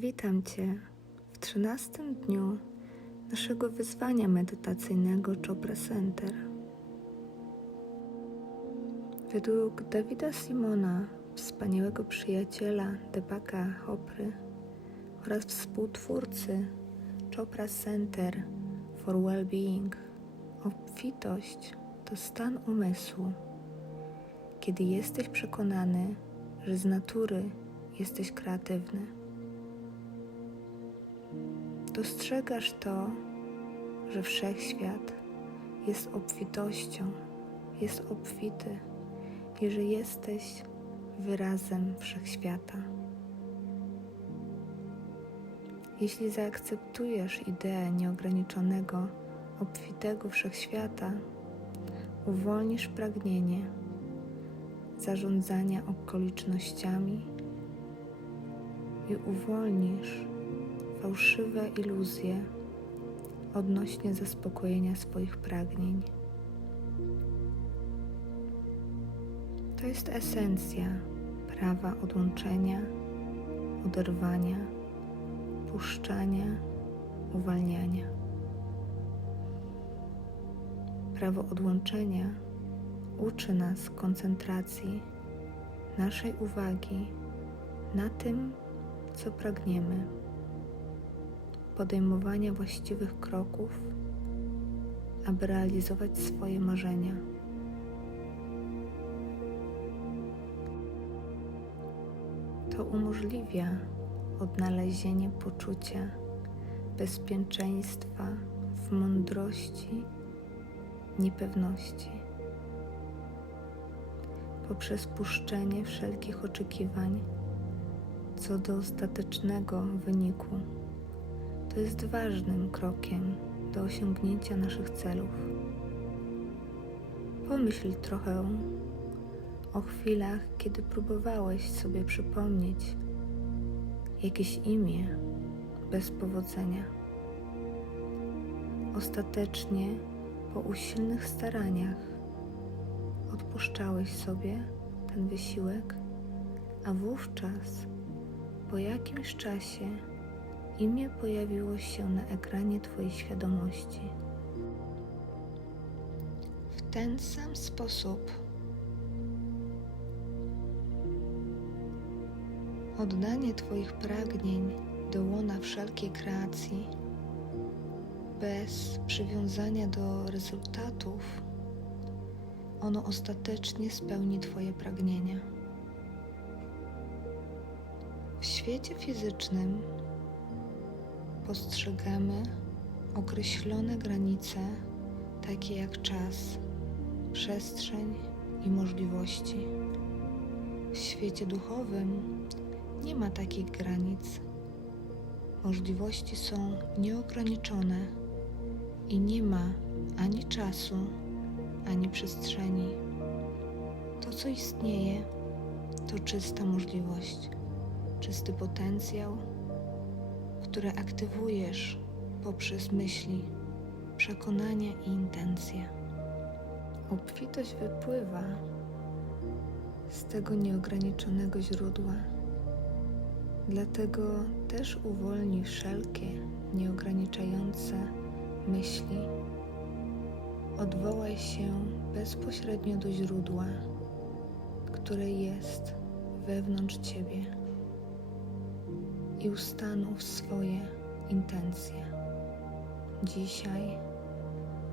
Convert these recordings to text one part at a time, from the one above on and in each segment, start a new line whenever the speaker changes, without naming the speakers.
Witam Cię w trzynastym dniu naszego wyzwania medytacyjnego Chopra Center. Według Dawida Simona, wspaniałego przyjaciela Depaka Chopry oraz współtwórcy Chopra Center for Wellbeing, obfitość to stan umysłu, kiedy jesteś przekonany, że z natury jesteś kreatywny. Dostrzegasz to, że wszechświat jest obfitością, jest obfity i że jesteś wyrazem wszechświata. Jeśli zaakceptujesz ideę nieograniczonego, obfitego wszechświata, uwolnisz pragnienie zarządzania okolicznościami i uwolnisz fałszywe iluzje odnośnie zaspokojenia swoich pragnień. To jest esencja prawa odłączenia, oderwania, puszczania, uwalniania. Prawo odłączenia uczy nas koncentracji naszej uwagi na tym, co pragniemy, podejmowania właściwych kroków, aby realizować swoje marzenia. To umożliwia odnalezienie poczucia bezpieczeństwa w mądrości, niepewności poprzez puszczenie wszelkich oczekiwań co do ostatecznego wyniku. Jest ważnym krokiem do osiągnięcia naszych celów. Pomyśl trochę o chwilach, kiedy próbowałeś sobie przypomnieć jakieś imię bez powodzenia. Ostatecznie, po usilnych staraniach, odpuszczałeś sobie ten wysiłek, a wówczas po jakimś czasie imię pojawiło się na ekranie Twojej świadomości. W ten sam sposób oddanie Twoich pragnień do łona wszelkiej kreacji bez przywiązania do rezultatów, ono ostatecznie spełni Twoje pragnienia. W świecie fizycznym postrzegamy określone granice, takie jak czas, przestrzeń i możliwości. W świecie duchowym nie ma takich granic. Możliwości są nieograniczone i nie ma ani czasu, ani przestrzeni. To, co istnieje, to czysta możliwość, czysty potencjał, które aktywujesz poprzez myśli, przekonania i intencje. Obfitość wypływa z tego nieograniczonego źródła. Dlatego też uwolnij wszelkie nieograniczające myśli. Odwołaj się bezpośrednio do źródła, które jest wewnątrz ciebie i ustanów swoje intencje. Dzisiaj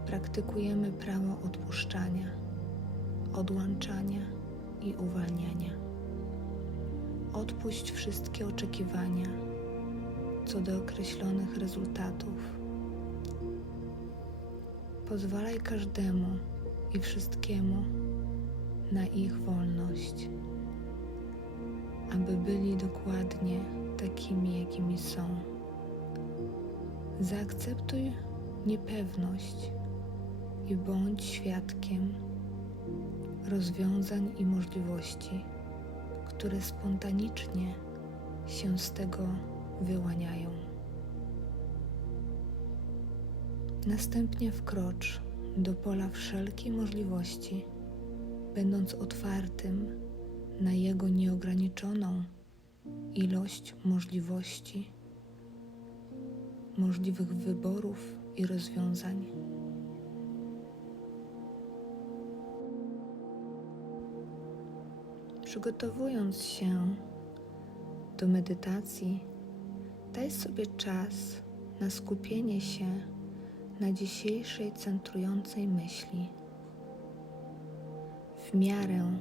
praktykujemy prawo odpuszczania, odłączania i uwalniania. Odpuść wszystkie oczekiwania co do określonych rezultatów. Pozwalaj każdemu i wszystkiemu na ich wolność, aby byli dokładnie takimi, jakimi są. Zaakceptuj niepewność i bądź świadkiem rozwiązań i możliwości, które spontanicznie się z tego wyłaniają. Następnie wkrocz do pola wszelkiej możliwości, będąc otwartym na jego nieograniczoną ilość możliwości możliwych wyborów i rozwiązań. Przygotowując się do medytacji, daj sobie czas na skupienie się na dzisiejszej centrującej myśli. W miarę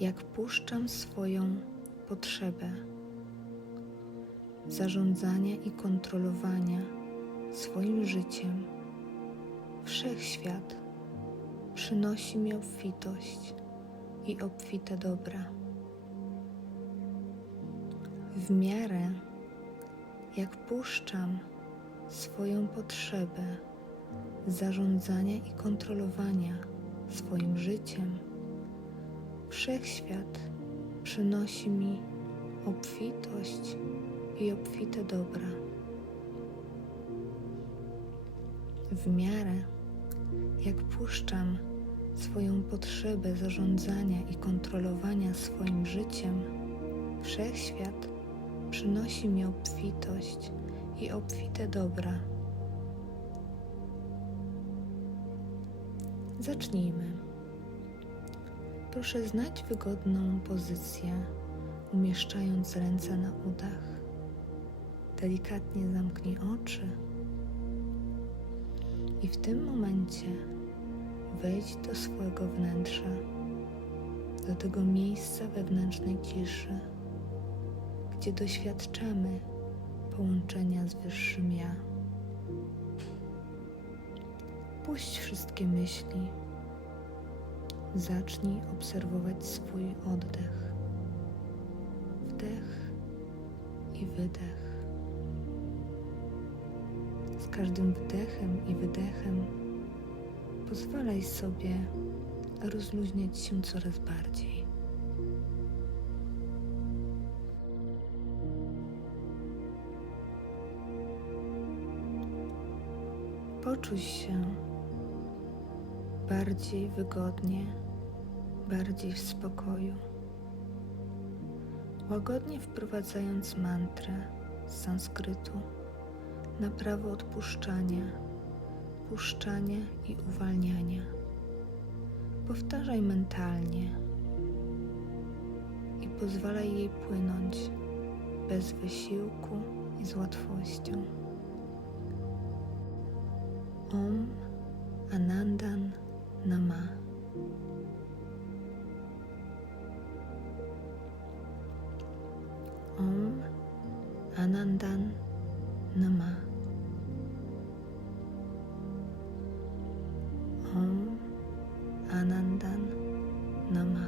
jak puszczam swoją potrzebę zarządzania i kontrolowania swoim życiem, wszechświat przynosi mi obfitość i obfite dobra. W miarę jak puszczam swoją potrzebę zarządzania i kontrolowania swoim życiem, wszechświat przynosi mi obfitość i obfite dobra. W miarę jak puszczam swoją potrzebę zarządzania i kontrolowania swoim życiem, wszechświat przynosi mi obfitość i obfite dobra. Zacznijmy. Proszę znać wygodną pozycję, umieszczając ręce na udach. Delikatnie zamknij oczy i w tym momencie wejdź do swojego wnętrza, do tego miejsca wewnętrznej ciszy, gdzie doświadczamy połączenia z Wyższym Ja. Puść wszystkie myśli. Zacznij obserwować swój oddech. Wdech i wydech. Z każdym wdechem i wydechem pozwalaj sobie rozluźniać się coraz bardziej. Poczuj się bardziej wygodnie, bardziej w spokoju. Łagodnie wprowadzając mantrę z sanskrytu na prawo odpuszczania, puszczania i uwalniania. Powtarzaj mentalnie i pozwalaj jej płynąć bez wysiłku i z łatwością. Om Anandan Nama. Anandan Nama. Om Anandan Nama.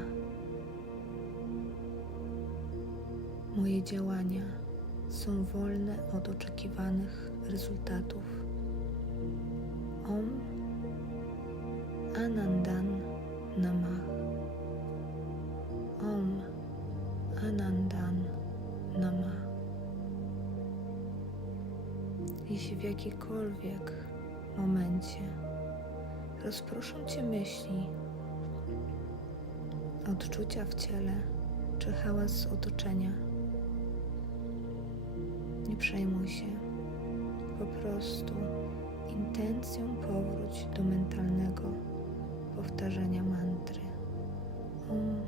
Moje działania są wolne od oczekiwanych rezultatów. Rozproszą Cię myśli, odczucia w ciele czy hałas z otoczenia, nie przejmuj się, po prostu intencją powróć do mentalnego powtarzania mantry. Om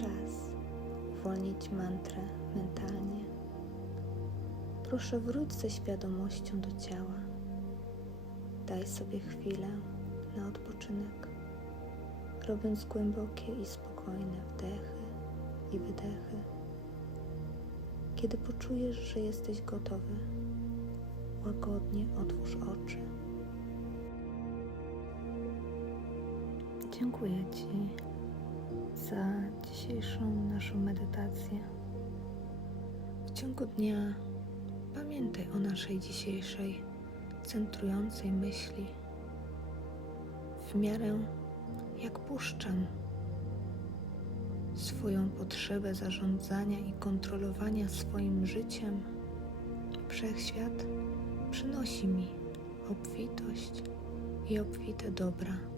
czas uwolnić mantrę mentalnie. Proszę wróć ze świadomością do ciała. Daj sobie chwilę na odpoczynek, robiąc głębokie i spokojne wdechy i wydechy. Kiedy poczujesz, że jesteś gotowy, łagodnie otwórz oczy. Dziękuję Ci za dzisiejszą naszą medytację. W ciągu dnia pamiętaj o naszej dzisiejszej centrującej myśli. W miarę jak puszczam swoją potrzebę zarządzania i kontrolowania swoim życiem, wszechświat przynosi mi obfitość i obfite dobra.